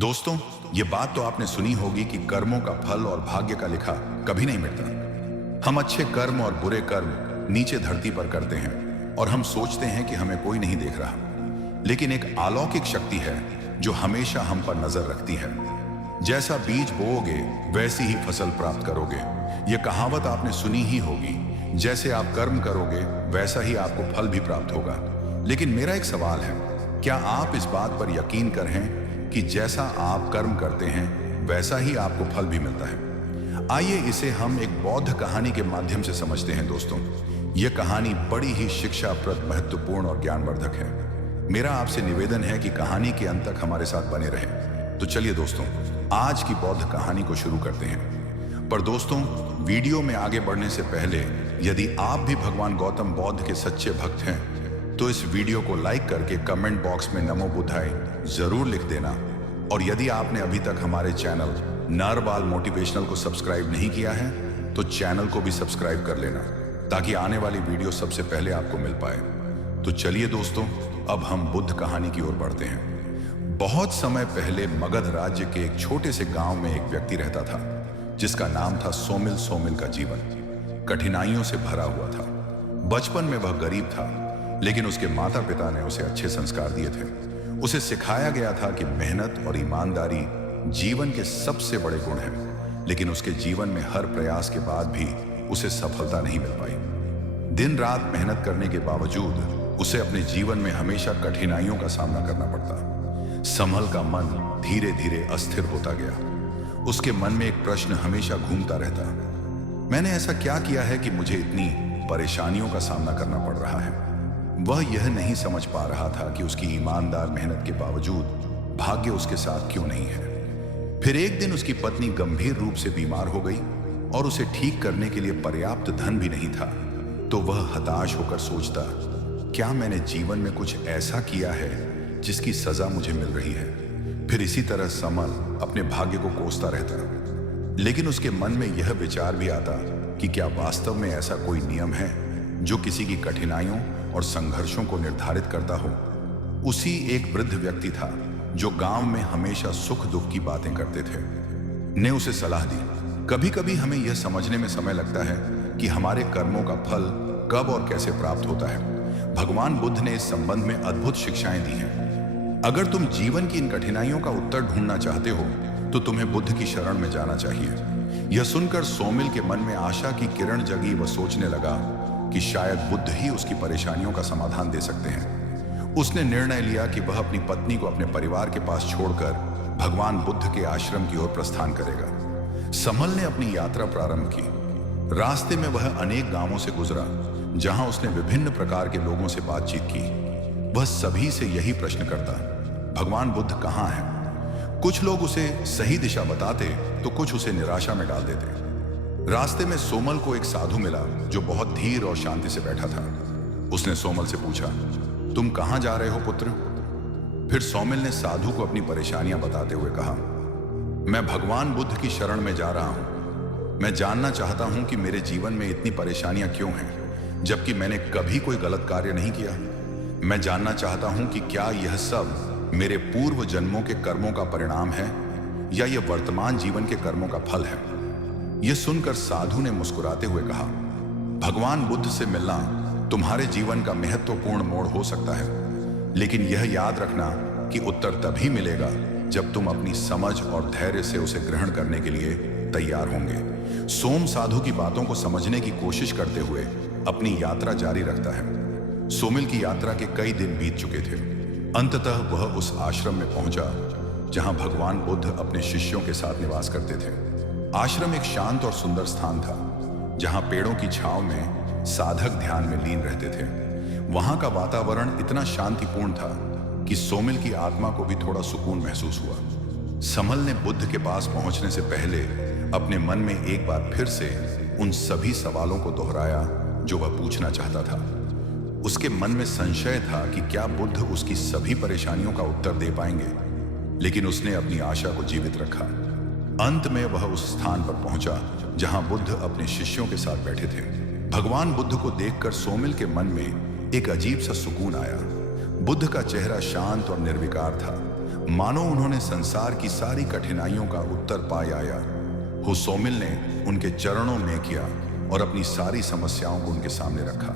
दोस्तों, ये बात तो आपने सुनी होगी कि कर्मों का फल और भाग्य का लिखा कभी नहीं मिटता। हम अच्छे कर्म और बुरे कर्म नीचे धरती पर करते हैं और हम सोचते हैं कि हमें कोई नहीं देख रहा। लेकिन एक अलौकिक शक्ति है जो हमेशा हम पर नजर रखती है। जैसा बीज बोओगे वैसी ही फसल प्राप्त करोगे। ये कहावत आपने सुनी ही होगी, जैसे आप कर्म करोगे वैसा ही आपको फल भी प्राप्त होगा। लेकिन मेरा एक सवाल है, क्या आप इस बात पर यकीन करें कि जैसा आप कर्म करते हैं वैसा ही आपको फल भी मिलता है? आइए इसे हम एक बौद्ध कहानी के माध्यम से समझते हैं। दोस्तों, यह कहानी बड़ी ही शिक्षाप्रद, महत्वपूर्ण और ज्ञानवर्धक है। मेरा आपसे निवेदन है कि कहानी के अंत तक हमारे साथ बने रहें। तो चलिए दोस्तों, आज की बौद्ध कहानी को शुरू करते हैं। पर दोस्तों, वीडियो में आगे बढ़ने से पहले यदि आप भी भगवान गौतम बुद्ध के सच्चे भक्त हैं तो इस वीडियो को लाइक करके कमेंट बॉक्स में नमो बुद्धाय जरूर लिख देना। और यदि आपने अभी तक हमारे चैनल नरवाल मोटिवेशनल को सब्सक्राइब नहीं किया है तो चैनल को भी सब्सक्राइब कर लेना, ताकि आने वाली वीडियो सबसे पहले आपको मिल पाए। तो चलिए दोस्तों, अब हम बुद्ध कहानी की ओर बढ़ते हैं। बहुत समय पहले मगध राज्य के एक छोटे से गांव में एक व्यक्ति रहता था जिसका नाम था सोमिल। सोमिल का जीवन कठिनाइयों से भरा हुआ था। बचपन में वह गरीब था, लेकिन उसके माता पिता ने उसे अच्छे संस्कार दिए थे। उसे सिखाया गया था कि मेहनत और ईमानदारी जीवन के सबसे बड़े गुण हैं। लेकिन उसके जीवन में हर प्रयास के बाद भी उसे सफलता नहीं मिल पाई। दिन रात मेहनत करने के बावजूद उसे अपने जीवन में हमेशा कठिनाइयों का सामना करना पड़ता। समल का मन धीरे धीरे अस्थिर होता गया। उसके मन में एक प्रश्न हमेशा घूमता रहता, मैंने ऐसा क्या किया है कि मुझे इतनी परेशानियों का सामना करना पड़ रहा है? वह यह नहीं समझ पा रहा था कि उसकी ईमानदार मेहनत के बावजूद भाग्य उसके साथ क्यों नहीं है। फिर एक दिन उसकी पत्नी गंभीर रूप से बीमार हो गई और उसे ठीक करने के लिए पर्याप्त धन भी नहीं था। तो वह हताश होकर सोचता, क्या मैंने जीवन में कुछ ऐसा किया है जिसकी सजा मुझे मिल रही है? फिर इसी तरह समल अपने भाग्य को कोसता रहता। लेकिन उसके मन में यह विचार भी आता कि क्या वास्तव में ऐसा कोई नियम है जो किसी की कठिनाइयों और संघर्षों को निर्धारित करता हो? उसी एक वृद्ध व्यक्ति था जो गांव में हमेशा सुख दुख की बातें करते थे, ने उसे सलाह दी, कभी कभी हमें यह समझने में समय लगता है कि हमारे कर्मों का फल कब और कैसे प्राप्त होता है। भगवान बुद्ध ने इस संबंध में अद्भुत शिक्षाएं दी हैं। अगर तुम जीवन की इन कठिनाइयों का उत्तर ढूंढना चाहते हो तो तुम्हें बुद्ध की शरण में जाना चाहिए। यह सुनकर सोमिल के मन में आशा की किरण जगी। वह सोचने लगा कि शायद बुद्ध ही उसकी परेशानियों का समाधान दे सकते हैं। उसने निर्णय लिया कि वह अपनी पत्नी को अपने परिवार के पास छोड़कर भगवान बुद्ध के आश्रम की ओर प्रस्थान करेगा। समल ने अपनी यात्रा प्रारंभ की। रास्ते में वह अनेक गांवों से गुजरा जहां उसने विभिन्न प्रकार के लोगों से बातचीत की। वह सभी से यही प्रश्न करता, भगवान बुद्ध कहाँ हैं? कुछ लोग उसे सही दिशा बताते तो कुछ उसे निराशा में डाल देते। रास्ते में सोमल को एक साधु मिला जो बहुत धीर और शांति से बैठा था। उसने सोमल से पूछा, तुम कहां जा रहे हो पुत्र? फिर सोमल ने साधु को अपनी परेशानियां बताते हुए कहा, मैं भगवान बुद्ध की शरण में जा रहा हूं। मैं जानना चाहता हूं कि मेरे जीवन में इतनी परेशानियां क्यों हैं, जबकि मैंने कभी कोई गलत कार्य नहीं किया। मैं जानना चाहता हूं कि क्या यह सब मेरे पूर्व जन्मों के कर्मों का परिणाम है या यह वर्तमान जीवन के कर्मों का फल है। यह सुनकर साधु ने मुस्कुराते हुए कहा, भगवान बुद्ध से मिलना तुम्हारे जीवन का महत्वपूर्ण मोड़ हो सकता है, लेकिन यह याद रखना कि उत्तर तभी मिलेगा जब तुम अपनी समझ और धैर्य से उसे ग्रहण करने के लिए तैयार होंगे। सोम साधु की बातों को समझने की कोशिश करते हुए अपनी यात्रा जारी रखता है। सोमिल की यात्रा के कई दिन बीत चुके थे। अंततः वह उस आश्रम में पहुंचा जहां भगवान बुद्ध अपने शिष्यों के साथ निवास करते थे। आश्रम एक शांत और सुंदर स्थान था जहां पेड़ों की छांव में साधक ध्यान में लीन रहते थे। वहां का वातावरण इतना शांतिपूर्ण था कि सोमिल की आत्मा को भी थोड़ा सुकून महसूस हुआ। समल ने बुद्ध के पास पहुंचने से पहले अपने मन में एक बार फिर से उन सभी सवालों को दोहराया जो वह पूछना चाहता था। उसके मन में संशय था कि क्या बुद्ध उसकी सभी परेशानियों का उत्तर दे पाएंगे, लेकिन उसने अपनी आशा को जीवित रखा। अंत में वह उस स्थान पर पहुंचा जहां बुद्ध अपने शिष्यों के साथ बैठे थे। भगवान बुद्ध को देखकर सोमिल के मन में एक अजीब सा सुकून आया। बुद्ध का चेहरा शांत और निर्विकार था, मानो उन्होंने संसार की सारी कठिनाइयों का उत्तर पाया आया हो। सोमिल ने उनके चरणों में किया और अपनी सारी समस्याओं को उनके सामने रखा।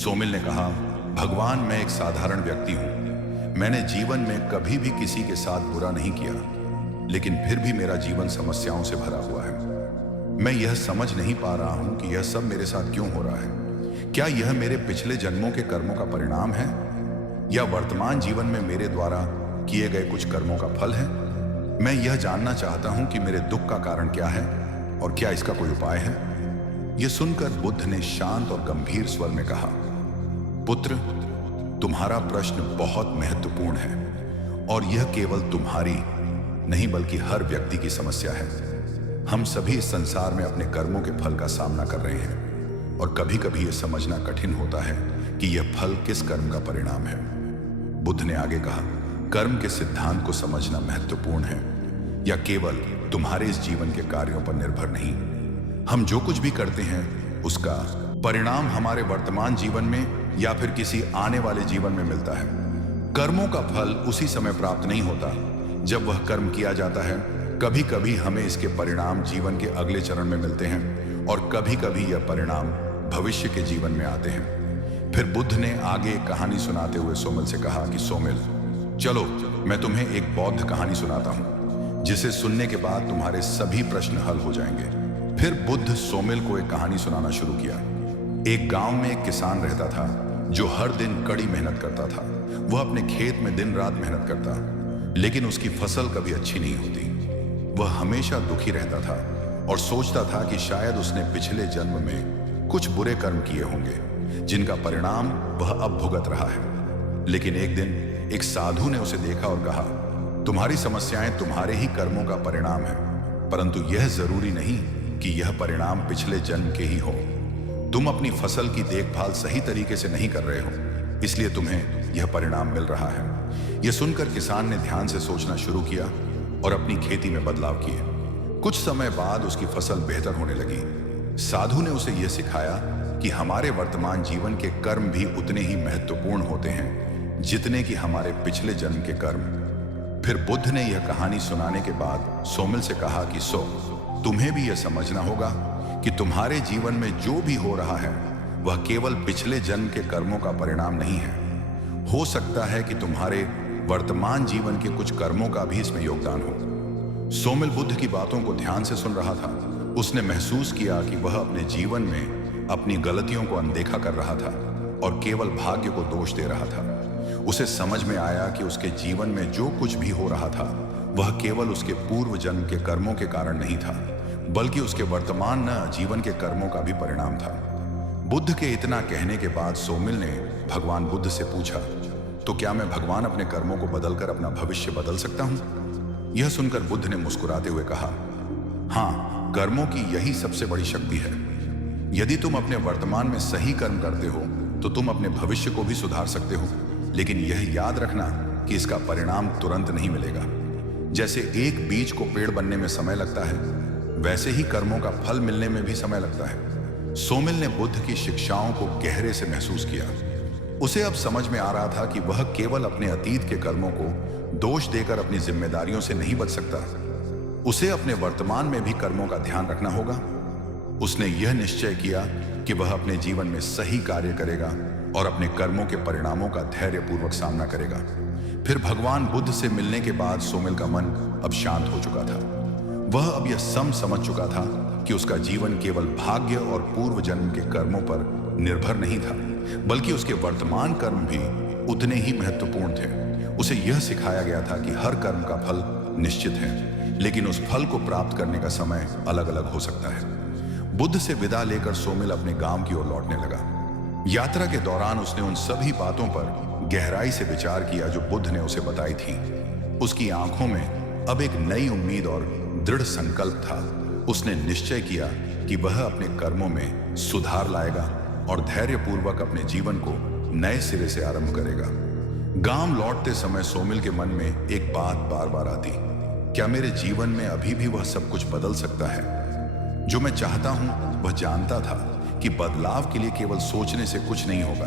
सोमिल ने कहा, भगवान, मैं एक साधारण व्यक्ति हूं। मैंने जीवन में कभी भी किसी के साथ बुरा नहीं किया, लेकिन फिर भी मेरा जीवन समस्याओं से भरा हुआ है। मैं यह समझ नहीं पा रहा हूं कि यह सब मेरे साथ क्यों हो रहा है। क्या यह मेरे पिछले जन्मों के कर्मों का परिणाम है, या वर्तमान जीवन में मेरे द्वारा किए गए कुछ कर्मों का फल है? मैं यह जानना चाहता हूं कि मेरे दुख का कारण क्या है और क्या इसका कोई उपाय है। यह सुनकर बुद्ध ने शांत और गंभीर स्वर में कहा, पुत्र, तुम्हारा प्रश्न बहुत महत्वपूर्ण है और यह केवल तुम्हारी नहीं बल्कि हर व्यक्ति की समस्या है। हम सभी इस संसार में अपने कर्मों के फल का सामना कर रहे हैं और कभी कभी यह समझना कठिन होता है कि यह फल किस कर्म का परिणाम है। बुद्ध ने आगे कहा, कर्म के सिद्धांत को समझना महत्वपूर्ण है या केवल तुम्हारे इस जीवन के कार्यों पर निर्भर नहीं। हम जो कुछ भी करते हैं उसका परिणाम हमारे वर्तमान जीवन में या फिर किसी आने वाले जीवन में मिलता है। कर्मों का फल उसी समय प्राप्त नहीं होता जब वह कर्म किया जाता है। कभी कभी हमें इसके परिणाम जीवन के अगले चरण में मिलते हैं और कभी कभी यह परिणाम भविष्य के जीवन में आते हैं। फिर बुद्ध ने आगे एक कहानी सुनाते हुए सोमिल से कहा कि सोमिल, चलो मैं तुम्हें एक बौद्ध कहानी सुनाता हूं, जिसे सुनने के बाद तुम्हारे सभी प्रश्न हल हो जाएंगे। फिर बुद्ध सोमिल को एक कहानी सुनाना शुरू किया। एक गांव में एक किसान रहता था जो हर दिन कड़ी मेहनत करता था। वह अपने खेत में दिन रात मेहनत करता, लेकिन उसकी फसल कभी अच्छी नहीं होती। वह हमेशा दुखी रहता था और सोचता था कि शायद उसने पिछले जन्म में कुछ बुरे कर्म किए होंगे जिनका परिणाम वह अब भुगत रहा है। लेकिन एक दिन एक साधु ने उसे देखा और कहा, तुम्हारी समस्याएं तुम्हारे ही कर्मों का परिणाम है, परंतु यह जरूरी नहीं कि यह परिणाम पिछले जन्म के ही हो। तुम अपनी फसल की देखभाल सही तरीके से नहीं कर रहे हो, इसलिए तुम्हें यह परिणाम मिल रहा है। यह सुनकर किसान ने ध्यान से सोचना शुरू किया और अपनी खेती में बदलाव किए। कुछ समय बाद उसकी फसल बेहतर होने लगी। साधु ने उसे यह सिखाया कि हमारे वर्तमान जीवन के कर्म भी उतने ही महत्वपूर्ण होते हैं जितने कि हमारे पिछले जन्म के कर्म। फिर बुद्ध ने यह कहानी सुनाने के बाद सोमिल से कहा कि तुम्हें भी यह समझना होगा कि तुम्हारे जीवन में जो भी हो रहा है वह केवल पिछले जन्म के कर्मों का परिणाम नहीं है। हो सकता है कि तुम्हारे वर्तमान जीवन के कुछ कर्मों का भी इसमें योगदान हो। सोमिल बुद्ध की बातों को ध्यान से सुन रहा था। उसने महसूस किया कि वह अपने जीवन में अपनी गलतियों को अनदेखा कर रहा था और केवल भाग्य को दोष दे रहा था। उसे समझ में आया कि उसके जीवन में जो कुछ भी हो रहा था वह केवल उसके पूर्व जन्म के कर्मों के कारण नहीं था, बल्कि उसके वर्तमान जीवन के कर्मों का भी परिणाम था। बुद्ध के इतना कहने के बाद सोमिल ने भगवान बुद्ध से पूछा, तो क्या मैं भगवान अपने कर्मों को बदलकर अपना भविष्य बदल सकता हूं? यह सुनकर बुद्ध ने मुस्कुराते हुए कहा, हां, कर्मों की यही सबसे बड़ी शक्ति है। यदि तुम अपने वर्तमान में सही कर्म करते हो तो तुम अपने भविष्य को भी सुधार सकते हो, लेकिन यह याद रखना कि इसका परिणाम तुरंत नहीं मिलेगा। जैसे एक बीज को पेड़ बनने में समय लगता है, वैसे ही कर्मों का फल मिलने में भी समय लगता है। सोमिल ने बुद्ध की शिक्षाओं को गहरे से महसूस किया। उसे अब समझ में आ रहा था कि वह केवल अपने अतीत के कर्मों को दोष देकर अपनी जिम्मेदारियों से नहीं बच सकता। उसे अपने वर्तमान में भी कर्मों का ध्यान रखना होगा। उसने यह निश्चय किया कि वह अपने जीवन में सही कार्य करेगा और अपने कर्मों के परिणामों का धैर्यपूर्वक सामना करेगा। फिर भगवान बुद्ध से मिलने के बाद सोमिल का मन अब शांत हो चुका था। वह अब यह समझ चुका था कि उसका जीवन केवल भाग्य और पूर्व जन्म के कर्मों पर निर्भर नहीं था, बल्कि उसके वर्तमान कर्म भी उतने ही महत्वपूर्ण थे। उसे यह सिखाया गया था कि हर कर्म का फल निश्चित है, लेकिन उस फल को प्राप्त करने का समय अलग अलग हो सकता है। बुद्ध से विदा लेकर सोमिल अपने गांव की ओर लौटने लगा। यात्रा के दौरान उसने उन सभी बातों पर गहराई से विचार किया जो बुद्ध ने उसे बताई थी। उसकी आंखों में अब एक नई उम्मीद और दृढ़ संकल्प था। उसने निश्चय किया कि वह अपने कर्मों में सुधार लाएगा और धैर्यपूर्वक अपने जीवन को नए सिरे से आरंभ करेगा। गांव लौटते समय सोमिल के मन में एक बात बार बार आती, क्या मेरे जीवन में अभी भी वह सब कुछ बदल सकता है जो मैं चाहता हूं? वह जानता था कि बदलाव के लिए केवल सोचने से कुछ नहीं होगा,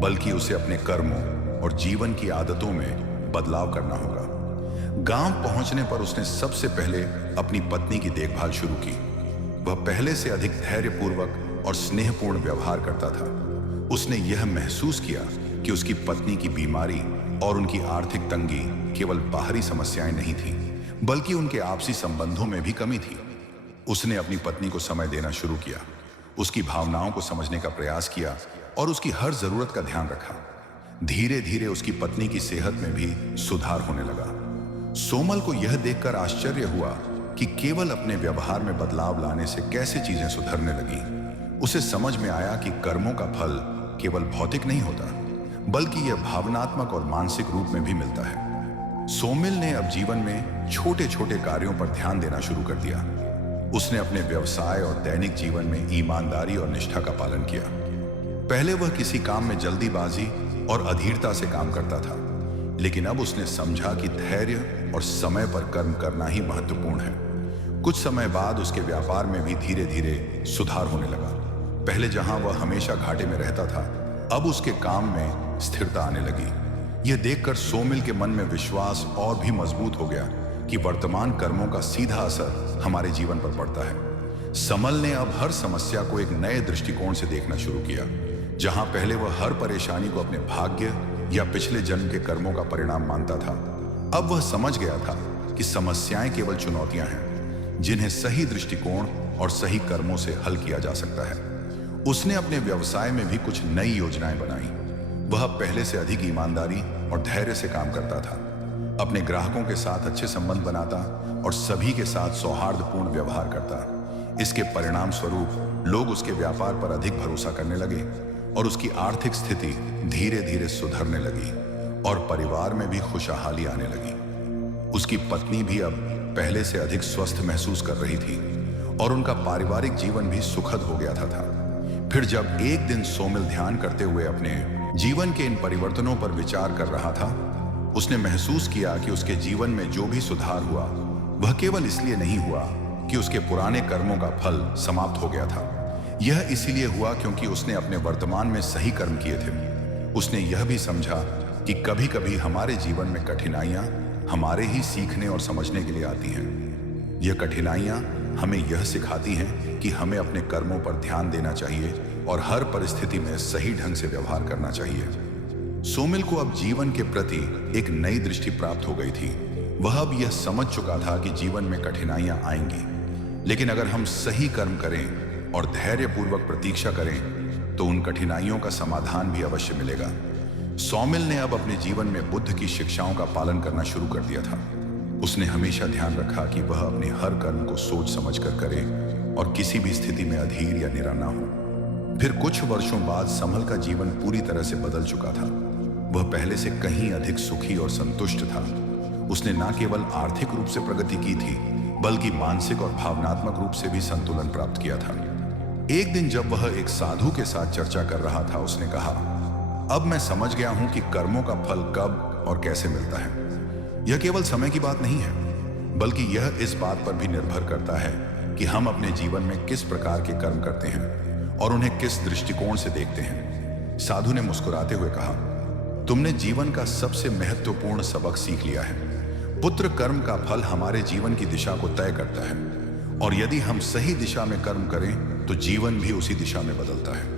बल्कि उसे अपने कर्मों और जीवन की आदतों में बदलाव करना होगा। गांव पहुंचने पर उसने सबसे पहले अपनी पत्नी की देखभाल शुरू की। वह पहले से अधिक धैर्यपूर्वक और स्नेहपूर्ण व्यवहार करता था। उसने यह महसूस किया कि उसकी पत्नी की बीमारी और उनकी आर्थिक तंगी केवल बाहरी समस्याएं नहीं थी, बल्कि उनके आपसी संबंधों में भी कमी थी। उसने अपनी पत्नी को समय देना शुरू किया, उसकी भावनाओं को समझने का प्रयास किया और उसकी हर जरूरत का ध्यान रखा। धीरे धीरे उसकी पत्नी की सेहत में भी सुधार होने लगा। सोमल को यह देखकर आश्चर्य हुआ कि केवल अपने व्यवहार में बदलाव लाने से कैसे चीजें सुधरने लगी। उसे समझ में आया कि कर्मों का फल केवल भौतिक नहीं होता, बल्कि यह भावनात्मक और मानसिक रूप में भी मिलता है। सोमिल ने अब जीवन में छोटे छोटे कार्यों पर ध्यान देना शुरू कर दिया। उसने अपने व्यवसाय और दैनिक जीवन में ईमानदारी और निष्ठा का पालन किया। पहले वह किसी काम में जल्दीबाजी और अधीरता से काम करता था, लेकिन अब उसने समझा कि धैर्य और समय पर कर्म करना ही महत्वपूर्ण है। कुछ समय बाद उसके व्यापार में भी धीरे धीरे सुधार होने लगा। पहले जहां वह हमेशा घाटे में रहता था, अब उसके काम में स्थिरता आने लगी। यह देखकर सोमिल के मन में विश्वास और भी मजबूत हो गया कि वर्तमान कर्मों का सीधा असर हमारे जीवन पर पड़ता है। समल ने अब हर समस्या को एक नए दृष्टिकोण से देखना शुरू किया। जहां पहले वह हर परेशानी को अपने भाग्य या पिछले जन्म के कर्मों का परिणाम मानता था, अब वह समझ गया था कि समस्याएं केवल चुनौतियां हैं, जिन्हें सही दृष्टिकोण और सही कर्मों से हल किया जा सकता है। उसने अपने व्यवसाय में भी कुछ नई योजनाएं बनाई। वह पहले से अधिक ईमानदारी और धैर्य से काम करता था, अपने ग्राहकों के साथ अच्छे संबंध बनाता और सभी के साथ सौहार्दपूर्ण व्यवहार करता। इसके परिणाम स्वरूप लोग उसके व्यापार पर अधिक भरोसा करने लगे और उसकी आर्थिक स्थिति धीरे धीरे सुधरने लगी और परिवार में भी खुशहाली आने लगी। उसकी पत्नी भी अब पहले से अधिक स्वस्थ महसूस कर रही थी और उनका पारिवारिक जीवन भी सुखद हो गया था। फिर जब एक दिन सोमिल ध्यान करते हुए अपने जीवन के इन परिवर्तनों पर विचार कर रहा था, उसने महसूस किया कि उसके जीवन में जो भी सुधार हुआ वह केवल इसलिए नहीं हुआ कि उसके पुराने कर्मों का फल समाप्त हो गया था। यह इसीलिए हुआ क्योंकि उसने अपने वर्तमान में सही कर्म किए थे। उसने यह भी समझा कि कभी कभी हमारे जीवन में कठिनाइयां हमारे ही सीखने और समझने के लिए आती हैं। यह कठिनाइयां हमें यह सिखाती हैं कि हमें अपने कर्मों पर ध्यान देना चाहिए और हर परिस्थिति में सही ढंग से व्यवहार करना चाहिए। सोमिल को अब जीवन के प्रति एक नई दृष्टि प्राप्त हो गई थी। वह अब यह समझ चुका था कि जीवन में कठिनाइयां आएंगी, लेकिन अगर हम सही कर्म करें और धैर्यपूर्वक प्रतीक्षा करें तो उन कठिनाइयों का समाधान भी अवश्य मिलेगा। सोमिल ने अब अपने जीवन में बुद्ध की शिक्षाओं का पालन करना शुरू कर दिया था। उसने हमेशा ध्यान रखा कि वह अपने हर कर्म को सोच समझकर करे और किसी भी स्थिति में अधीर या निरा ना हो। फिर कुछ वर्षों बाद समल का जीवन पूरी तरह से बदल चुका था। वह पहले से कहीं अधिक सुखी और संतुष्ट था। उसने न केवल आर्थिक रूप से प्रगति की थी, बल्कि मानसिक और भावनात्मक रूप से भी संतुलन प्राप्त किया था। एक दिन जब वह एक साधु के साथ चर्चा कर रहा था, उसने कहा, अब मैं समझ गया हूं कि कर्मों का फल कब और कैसे मिलता है। यह केवल समय की बात नहीं है, बल्कि यह इस बात पर भी निर्भर करता है कि हम अपने जीवन में किस प्रकार के कर्म करते हैं और उन्हें किस दृष्टिकोण से देखते हैं। साधु ने मुस्कुराते हुए कहा, तुमने जीवन का सबसे महत्वपूर्ण सबक सीख लिया है। पुत्र कर्म का फल हमारे जीवन की दिशा को तय करता है और यदि हम सही दिशा में कर्म करें तो जीवन भी उसी दिशा में बदलता है।